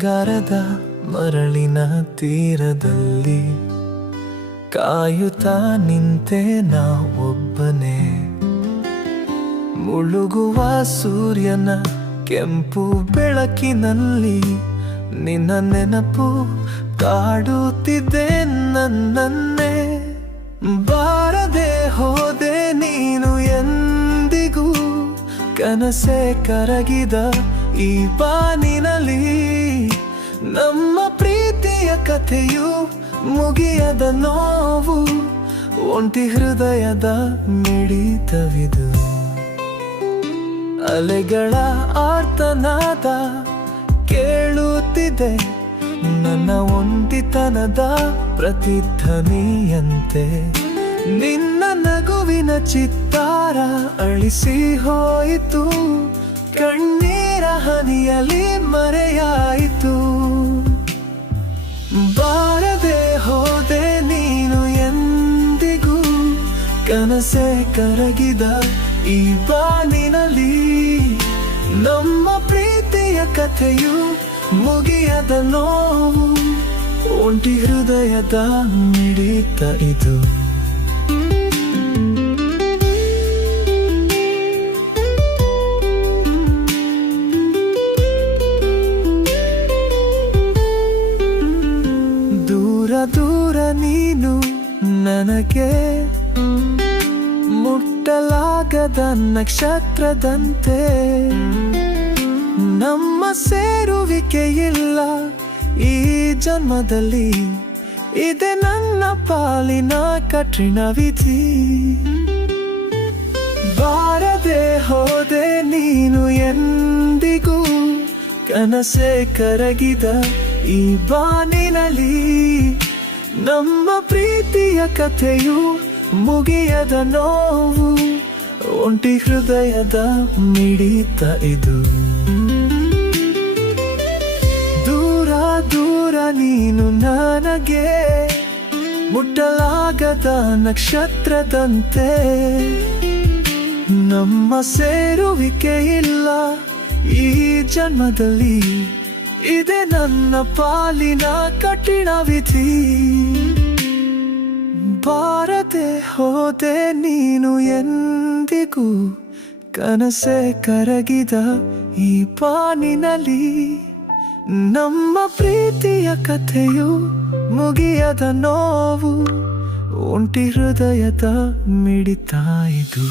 ಬಂಗಾರದ ಮರಳಿನ ತೀರದಲ್ಲಿ ಕಾಯುತ್ತಾ ನಿಂತೆ ನಾ ಒಬ್ಬನೇ. ಮುಳುಗುವ ಸೂರ್ಯನ ಕೆಂಪು ಬೆಳಕಿನಲ್ಲಿ ನಿನ್ನ ನೆನಪು ಕಾಡುತ್ತಿದ್ದೆ ನನ್ನನ್ನೇ. ಬಾರದೆ ಹೋದೆ ನೀನು ಎಂದಿಗೂ, ಕನಸೇ ಕರಗಿದ ಈ ಬಾನಿನಲ್ಲಿ. ನಮ್ಮ ಪ್ರೀತಿಯ ಕಥೆಯು ಮುಗಿಯದ ನೋವು, ಒಂಟಿ ಹೃದಯದ ಮಿಡಿತವಿದು. ಅಲೆಗಳ ಆರ್ತನಾದ ಕೇಳುತ್ತಿದೆ ನನ್ನ ಒಂಟಿತನದ ಪ್ರತಿಧ್ವನಿಯಂತೆ. ನಿನ್ನ ನಗುವಿನ ಚಿತ್ತಾರ ಅಳಿಸಿ ಹೋಯಿತು, ಕಣ್ಣೀರ ಹನಿಯಲಿ ಮರೆಯಾಯಿತು. ಬಾರದೆ ಹೋದೆ ನೀನು ಎಂದಿಗೂ, ಕನಸೇ ಕರಗಿದ ಈ ಬಾನಿನಲ್ಲಿ. ನಮ್ಮ ಪ್ರೀತಿಯ ಕಥೆಯು ಮುಗಿಯದ ನೋವು, ಒಂಟಿ ಹೃದಯದ ಮಿಡಿತ ಇದು. ದೂರ ದೂರ ನೀನು ನನಗೆ, ಮುಟ್ಟಲಾಗದ ನಕ್ಷತ್ರದಂತೆ. ನಮ್ಮ ಸೇರುವಿಕೆ ಇಲ್ಲ ಈ ಜನ್ಮದಲ್ಲಿ, ಇದೆ ನನ್ನ ಪಾಲಿನ ಕಠಿಣ ವಿಧಿ. ಬಾರದೆ ಹೋದೆ ನೀನು ಎಂದಿಗೂ, ಕನಸೇ ಕರಗಿದ ಈ ಬಾನಿನಲ್ಲಿ. ನಮ್ಮ ಪ್ರೀತಿಯ ಕಥೆಯು ಮುಗಿಯದ ನೋವು, ಒಂಟಿ ಹೃದಯದ ಮಿಡಿತ ಇದು. ದೂರ ದೂರ ನೀನು ನನಗೆ, ಮುಟ್ಟಲಾಗದ ನಕ್ಷತ್ರದಂತೆ. ನಮ್ಮ ಸೇರುವಿಕೆ ಇಲ್ಲ ಈ ಜನ್ಮದಲ್ಲಿ, ಇದೆ ನನ್ನ ಪಾಲಿನ ಕಠಿಣ ವಿಧಿ. ಬಾರದೆ ಹೋದೆ ನೀನು ಎಂದಿಗೂ, ಕನಸೇ ಕರಗಿದ ಈ ಬಾನಿನಲ್ಲಿ. ನಮ್ಮ ಪ್ರೀತಿಯ ಕಥೆಯು ಮುಗಿಯದ ನೋವು, ಒಂಟಿ ಹೃದಯದ ಮಿಡಿತ ಇದು.